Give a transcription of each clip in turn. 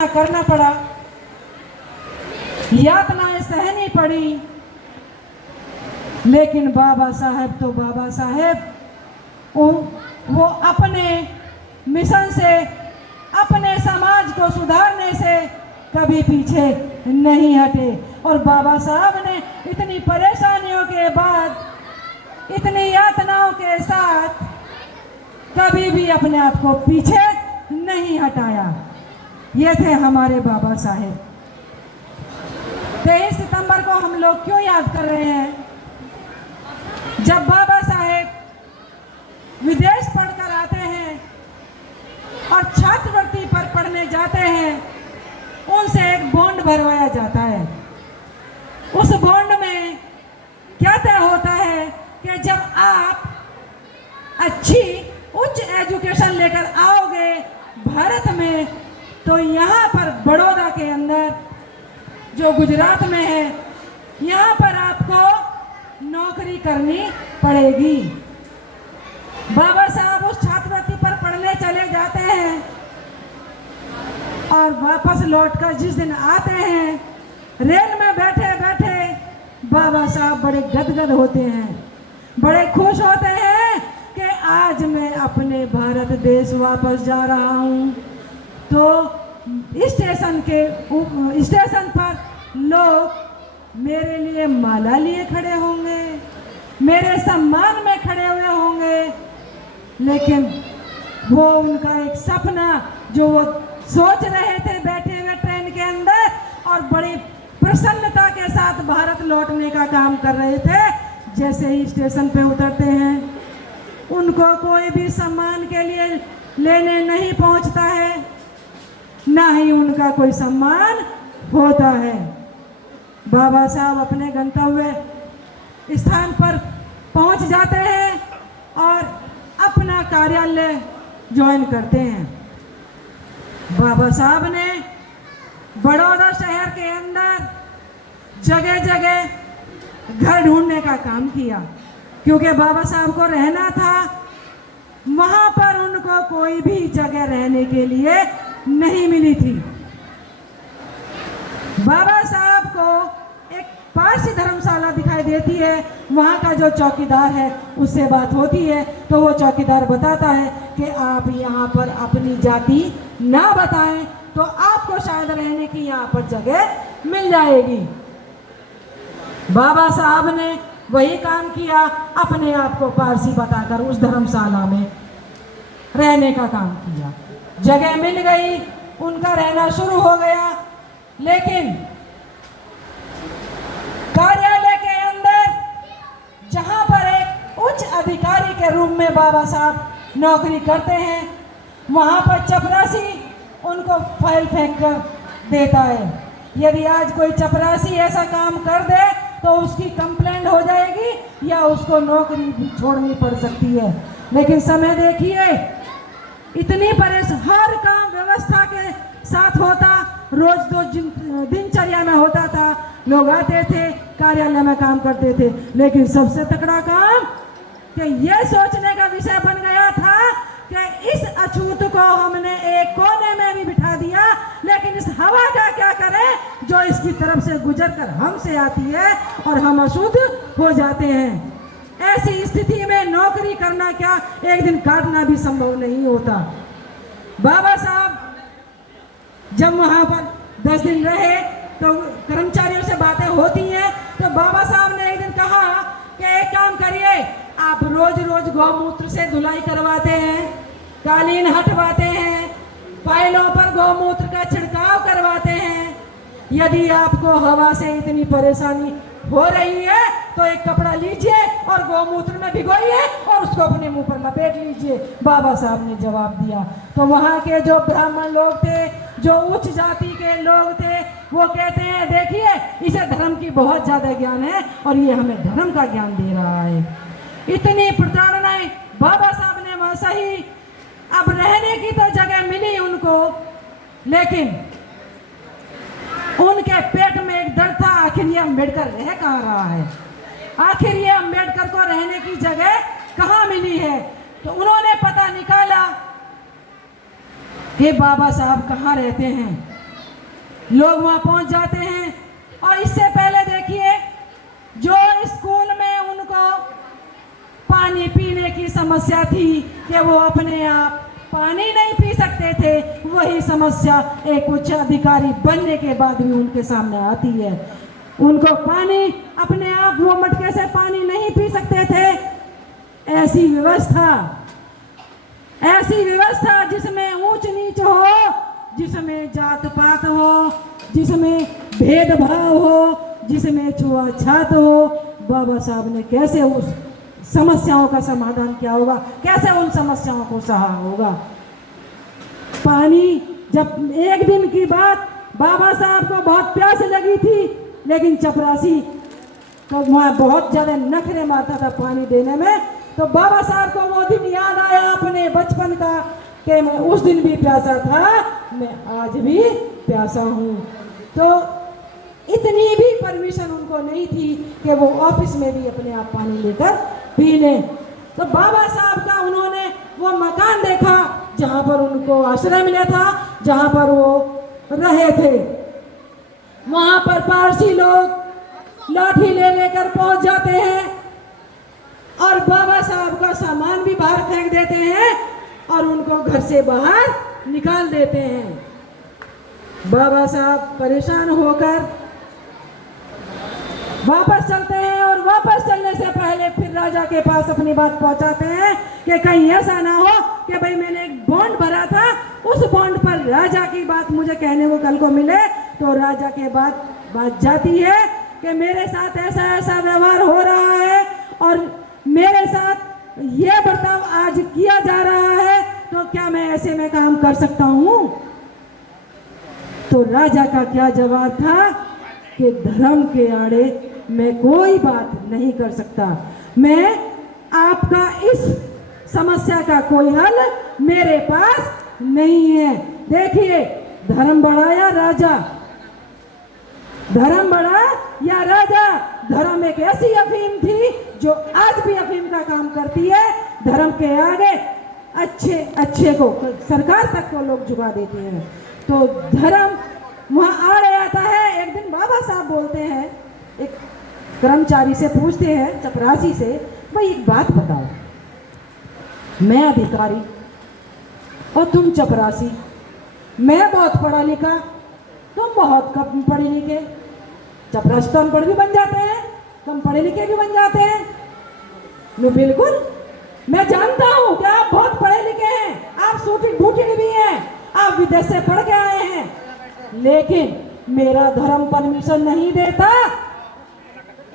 करना पड़ा, यातनाएं सहनी पड़ी, लेकिन बाबा साहेब तो बाबा साहेब वो अपने मिशन से, अपने समाज को सुधारने से कभी पीछे नहीं हटे। और बाबा साहब ने इतनी परेशानियों के बाद, इतनी यातनाओं के साथ कभी भी अपने आप को पीछे नहीं हटाया। ये थे हमारे बाबा साहेब। 23 सितंबर को हम लोग क्यों याद कर रहे हैं? जब बाबा साहेब विदेश पढ़कर आते हैं और छात्रवृत्ति पर पढ़ने जाते हैं, उनसे एक बॉन्ड भरवाया जाता है। उस बॉन्ड में क्या तय होता है कि जब आप अच्छी उच्च एजुकेशन लेकर आओगे भारत में, तो यहाँ पर बड़ौदा के अंदर, जो गुजरात में है, यहाँ पर आपको नौकरी करनी पड़ेगी। बाबा साहब उस छात्रवृत्ति पर पढ़ने चले जाते हैं और वापस लौटकर जिस दिन आते हैं, रेल में बैठे बैठे बाबा साहब बड़े गदगद होते हैं, बड़े खुश होते हैं कि आज मैं अपने भारत देश वापस जा रहा हूँ। तो स्टेशन पर लोग मेरे लिए माला लिए खड़े होंगे, मेरे सम्मान में खड़े हुए होंगे, लेकिन वो उनका एक सपना जो वो सोच रहे थे बैठे हुए ट्रेन के अंदर और बड़ी प्रसन्नता के साथ भारत लौटने का काम कर रहे थे, जैसे ही स्टेशन पे उतरते हैं, उनको कोई भी सम्मान के लिए लेने नहीं पहुंचता है, ना ही उनका कोई सम्मान होता है। बाबा साहब अपने गंतव्य स्थान पर पहुंच जाते हैं और अपना कार्यालय ज्वाइन करते हैं। बाबा साहब ने बड़ौदा शहर के अंदर जगह जगह घर ढूंढने का काम किया, क्योंकि बाबा साहब को रहना था। वहां पर उनको कोई भी जगह रहने के लिए नहीं मिली थी। बाबा साहब को एक पारसी धर्मशाला दिखाई देती है। वहाँ का जो चौकीदार है उससे बात होती है, तो वो चौकीदार बताता है कि आप यहाँ पर अपनी जाति ना बताएं तो आपको शायद रहने की यहाँ पर जगह मिल जाएगी। बाबा साहब ने वही काम किया, अपने आप को पारसी बताकर उस धर्मशाला में रहने का काम किया। जगह मिल गई, उनका रहना शुरू हो गया, लेकिन कार्यालय के अंदर जहां पर एक उच्च अधिकारी के रूप में बाबा साहब नौकरी करते हैं, वहां पर चपरासी उनको फाइल फेंक कर देता है। यदि आज कोई चपरासी ऐसा काम कर दे तो उसकी कंप्लेंट हो जाएगी या उसको नौकरी भी छोड़नी पड़ सकती है। लेकिन समय देखिए, इतनी परेशान, हर काम व्यवस्था के साथ होता, रोज दो दिनचर्या में होता था, लोग आते थे कार्यालय में काम करते थे। लेकिन सबसे तगड़ा काम कि ये सोचने का विषय बन गया था कि इस अछूत को हमने एक कोने में भी बिठा दिया, लेकिन इस हवा का क्या करें जो इसकी तरफ से गुजर कर हमसे आती है और हम अशुद्ध हो जाते हैं। ऐसी स्थिति में नौकरी करना क्या, एक दिन काटना भी संभव नहीं होता। बाबा साहब जब वहां पर 10 दिन रहे तो कर्मचारियों से बातें होती हैं, तो बाबा साहब ने एक दिन कहा कि एक काम करिए, आप रोज रोज गौमूत्र से धुलाई करवाते हैं, कालीन हटवाते हैं, फाइलों पर गौमूत्र का छिड़काव करवाते हैं। यदि आपको हवा से इतनी परेशानी हो रही है तो एक कपड़ा लीजिए और गौमूत्र में भिगोइए और उसको अपने मुंह पर लपेट लीजिए। बाबा साहब ने जवाब दिया। तो वहाँ के जो ब्राह्मण लोग थे, जो उच्च जाति के लोग थे, वो कहते हैं देखिए इसे धर्म की बहुत ज़्यादा ज्ञान है और ये हमें धर्म का ज्ञान दे रहा है। इतनी प्रताड़नाएं बाबा साहब ने वहाँ सही। अब रहने की तो जगह मिली उनको, लेकिन उनके पेट में एक डर था, आखिर ये अम्बेडकर रह कहाँ रहा है, आखिर ये अम्बेडकर को रहने की जगह कहाँ मिली है। तो उन्होंने पता निकाला कि बाबा साहब कहाँ रहते हैं। लोग वहाँ पहुँच जाते हैं। और इससे पहले देखिए, जो स्कूल में उनको पानी पीने की समस्या थी कि वो अपने आप पानी नहीं पी सकते थे, वही समस्या एक उच्च अधिकारी बनने के बाद भी उनके सामने आती है। उनको पानी अपने आप वो मटके से पानी नहीं पी सकते थे। ऐसी व्यवस्था जिसमें ऊंच नीच हो, जिसमें जात पात हो, जिसमें भेदभाव हो, जिसमें छुआछूत हो, बाबा साहब ने कैसे उस समस्याओं का समाधान किया होगा, कैसे उन समस्याओं को सहा होगा। पानी, जब एक दिन की बात, बाबा साहब को बहुत प्यास लगी थी, लेकिन चपरासी तो वहाँ बहुत ज़्यादा नखरे मारता था पानी देने में। तो बाबा साहब को वो दिन याद आया अपने बचपन का कि मैं उस दिन भी प्यासा था, मैं आज भी प्यासा हूँ। तो इतनी भी परमिशन उनको नहीं थी कि वो ऑफिस में भी अपने आप पानी लेकर पी लें। तो बाबा साहब का उन्होंने वो मकान देखा जहाँ पर उनको आश्रय मिला था, जहाँ पर वो रहे थे। वहाँ पर पारसी लोग लाठी ले लेकर पहुँच जाते हैं और बाबा साहब का सामान भी बाहर फेंक देते हैं और उनको घर से बाहर निकाल देते हैं। बाबा साहब परेशान होकर वापस चलते हैं और वापस चलने से पहले फिर राजा के पास अपनी बात पहुंचाते हैं कि कहीं ऐसा ना हो कि भाई मैंने एक बॉन्ड भरा था, उस बॉन्ड पर राजा की बात मुझे कहने को कल को मिले। तो राजा के बात जाती है कि मेरे साथ ऐसा ऐसा व्यवहार हो रहा है और मेरे साथ ये बर्ताव आज किया जा रहा है, तो क्या मैं ऐसे में काम कर सकता हूँ? तो राजा का क्या जवाब था कि धर्म के आड़े मैं कोई बात नहीं कर सकता, मैं आपका इस समस्या का कोई हल मेरे पास नहीं है। देखिए, धर्म बढ़ा या राजा, धर्म बढ़ा या राजा। धर्म एक ऐसी अफीम थी जो आज भी अफीम का काम करती है। धर्म के आगे अच्छे को, सरकार तक को लोग झुका देते हैं। तो धर्म वहाँ आड़े आता है। एक दिन बाबा साहब बोलते हैं, एक कर्मचारी से पूछते हैं, चपरासी से, भाई एक बात बताओ, मैं अधिकारी और तुम चपरासी, मैं बहुत पढ़ा लिखा, तुम बहुत कम पढ़े लिखे। चपरासी तो अनपढ़ भी बन जाते हैं, कम पढ़े लिखे भी बन जाते हैं। नो बिल्कुल, मैं जानता हूँ कि आप बहुत पढ़े लिखे हैं, आप सूटिड बूटिड भी हैं, आप विदेश से पढ़ के आए हैं, लेकिन मेरा धर्म परमिशन नहीं देता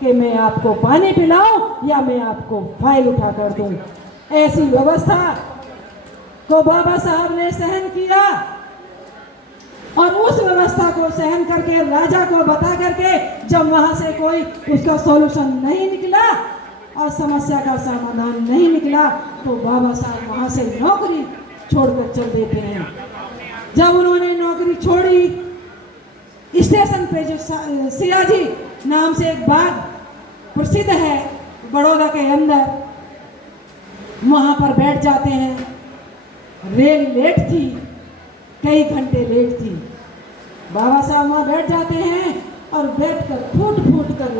कि मैं आपको पानी पिलाऊं या मैं आपको फाइल उठा कर दूं। ऐसी व्यवस्था को बाबा साहब ने सहन किया और उस व्यवस्था को सहन करके राजा को बता करके जब वहां से कोई उसका सॉल्यूशन नहीं निकला और समस्या का समाधान नहीं निकला, तो बाबा साहब वहां से नौकरी छोड़कर चल देते हैं। जब उन्होंने नौकरी छोड़ी, स्टेशन पे जो सियाजी नाम से एक बाग प्रसिद्ध है बड़ौदा के अंदर, वहाँ पर बैठ जाते हैं। रेल लेट थी, कई घंटे लेट थी। बाबा साहब वहाँ बैठ जाते हैं और बैठकर फूट फूट कर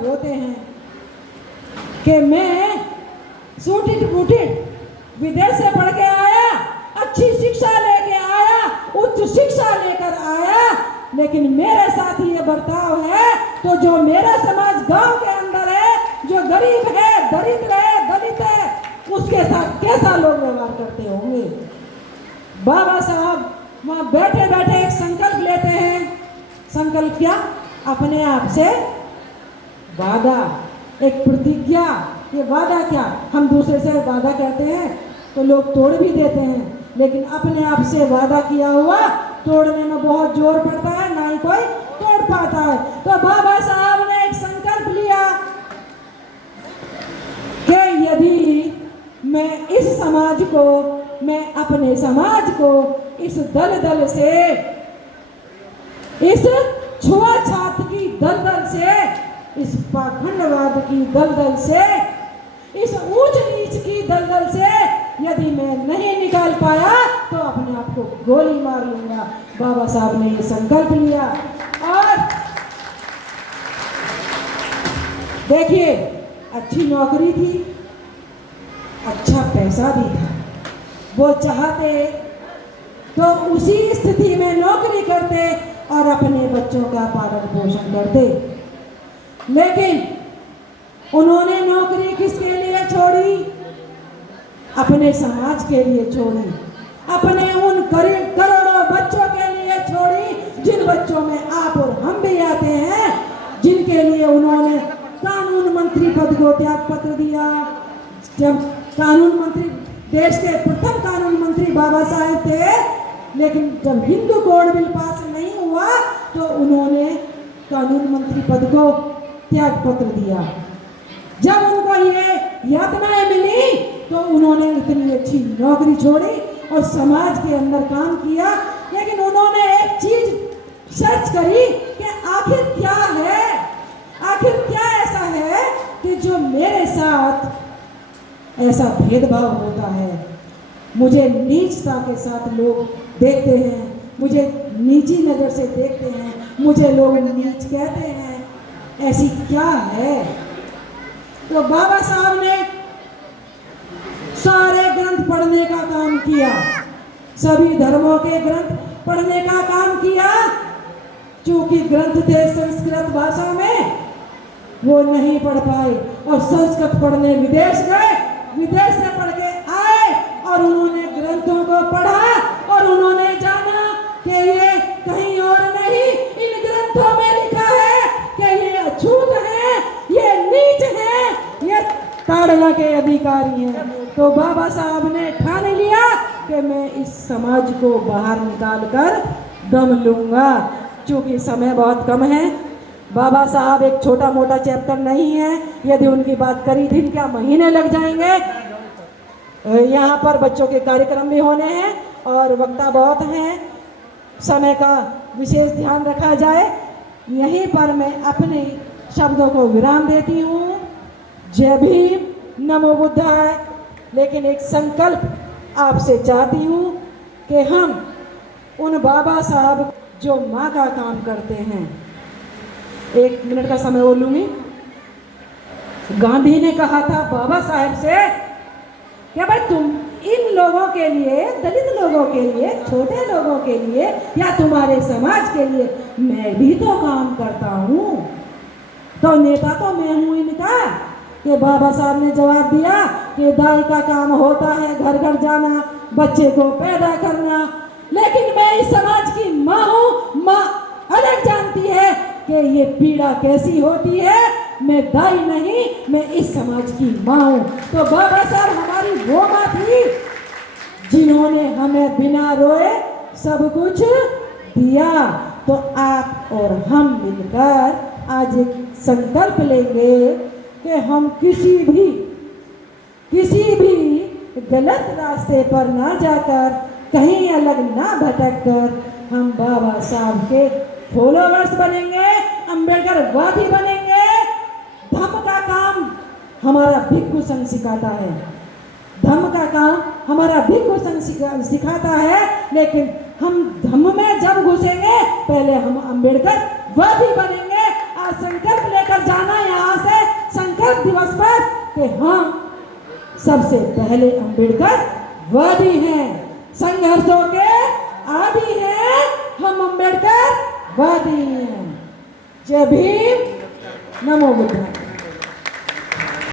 रोते हैं कि मैं सूटिड बूटिड विदेश से पढ़ के आया, अच्छी शिक्षा लेके आया, उच्च शिक्षा लेकर आया, लेकिन मेरे साथ ये बर्ताव है। तो जो मेरा समाज गांव के अंदर है, जो गरीब है, दरिद्र है, दलित है, उसके साथ कैसा लोग व्यवहार करते होंगे। बाबा साहब वहाँ बैठे बैठे एक संकल्प लेते हैं। संकल्प क्या? अपने आप से वादा, एक प्रतिज्ञा। ये वादा क्या? हम दूसरे से वादा करते हैं तो लोग तोड़ भी देते हैं, लेकिन अपने आप से वादा किया हुआ तोड़ने में बहुत जोर पड़ता है, ना ही कोई तोड़ पाता है। तो बाबा साहब ने एक संकल्प लिया कि यदि मैं इस समाज को, मैं अपने समाज को इस दलदल से, इस छुआछूत की दलदल से, इस पाखंडवाद की दलदल से, इस ऊंच नीच की दलदल से यदि मैं नहीं निकाल पाया, तो अपने आप को गोली मार लूंगा। बाबा साहब ने ये संकल्प लिया और देखिए अच्छी नौकरी थी, अच्छा पैसा भी था। वो चाहते तो उसी स्थिति में नौकरी करते और अपने बच्चों का पालन पोषण करते, लेकिन उन्होंने नौकरी किसके लिए छोड़ी? अपने समाज के लिए छोड़ी, अपने उन करोड़ों बच्चों के लिए छोड़ी जिन बच्चों में आप और हम भी आते हैं, जिनके लिए उन्होंने कानून मंत्री पद को त्याग पत्र दिया। जब कानून मंत्री, देश के प्रथम कानून मंत्री बाबा साहेब थे, लेकिन जब हिंदू कोड बिल पास नहीं हुआ तो उन्होंने कानून मंत्री पद को त्याग पत्र दिया। जब उनको ये यातनाएं मिली तो उन्होंने इतनी अच्छी नौकरी छोड़ी और समाज के अंदर काम किया, लेकिन उन्होंने एक चीज सर्च करी कि आखिर क्या है, आखिर क्या ऐसा है कि जो मेरे साथ ऐसा भेदभाव होता है, मुझे नीचता के साथ लोग देखते हैं, मुझे नीची नज़र से देखते हैं, मुझे लोग नीच कहते हैं, ऐसी क्या है? तो बाबा साहब ने सारे ग्रंथ पढ़ने का काम किया, सभी धर्मों के ग्रंथ पढ़ने का काम किया। चूंकि ग्रंथ थे संस्कृत भाषा में, वो नहीं पढ़ पाए और संस्कृत पढ़ने विदेश गए, विदेश से पढ़ के आए और उन्होंने ग्रंथों को पढ़ा और उन्होंने जाना कि ये कहीं और नहीं, इन ग्रंथों में लिखा है कि ये अछूत है, ये नीच है, ये ताड़ना के अधिकारी हैं। तो बाबा साहब ने ठान लिया कि मैं इस समाज को बाहर निकाल कर दम लूंगा। चूंकि समय बहुत कम है, बाबा साहब एक छोटा मोटा चैप्टर नहीं है, यदि उनकी बात करी दिन क्या महीने लग जाएंगे। यहाँ पर बच्चों के कार्यक्रम भी होने हैं और वक्ता बहुत हैं, समय का विशेष ध्यान रखा जाए। यहीं पर मैं अपने शब्दों को विराम देती हूँ। जय भीम, नमो बुद्धाय। लेकिन एक संकल्प आपसे चाहती हूँ कि हम उन बाबा साहब जो माँ का काम करते हैं, 1 मिनट का समय और लूँगी। गांधी ने कहा था बाबा साहेब से कि भाई तुम इन लोगों के लिए, दलित लोगों के लिए, छोटे लोगों के लिए या तुम्हारे समाज के लिए मैं भी तो काम करता हूँ, तो नेता तो मैं हूँ इनका। कि बाबा साहब ने जवाब दिया कि दाई का काम होता है घर घर जाना, बच्चे को पैदा करना, लेकिन मैं इस समाज की माँ हूँ। माँ अलग जानती है कि ये पीड़ा कैसी होती है, मैं दाई नहीं, मैं इस समाज की माँ हूँ। तो बाबा साहब हमारी वो माँ थी जिन्होंने हमें बिना रोए सब कुछ दिया। तो आप और हम मिलकर आज एक संकल्प लेंगे कि हम किसी भी गलत रास्ते पर ना जाकर, कहीं अलग ना भटक कर हम बाबा साहब के फॉलोवर्स बनेंगे, अंबेडकर वादी बनेंगे। धम्म का काम हमारा भिक्षु संघ सिखाता है, धम्म का काम हमारा भिक्षु संघ सिखाता है, लेकिन हम धम्म में जब घुसेंगे पहले हम अंबेडकर वादी बनेंगे। आज संकल्प लेकर जाना यहाँ से संकल्प दिवस पर कि हम सबसे पहले अंबेडकर वादी हैं, संघर्षों के आदि हैं, हम अंबेडकर वादी हैं। जय भीम, नमो बुद्धाय।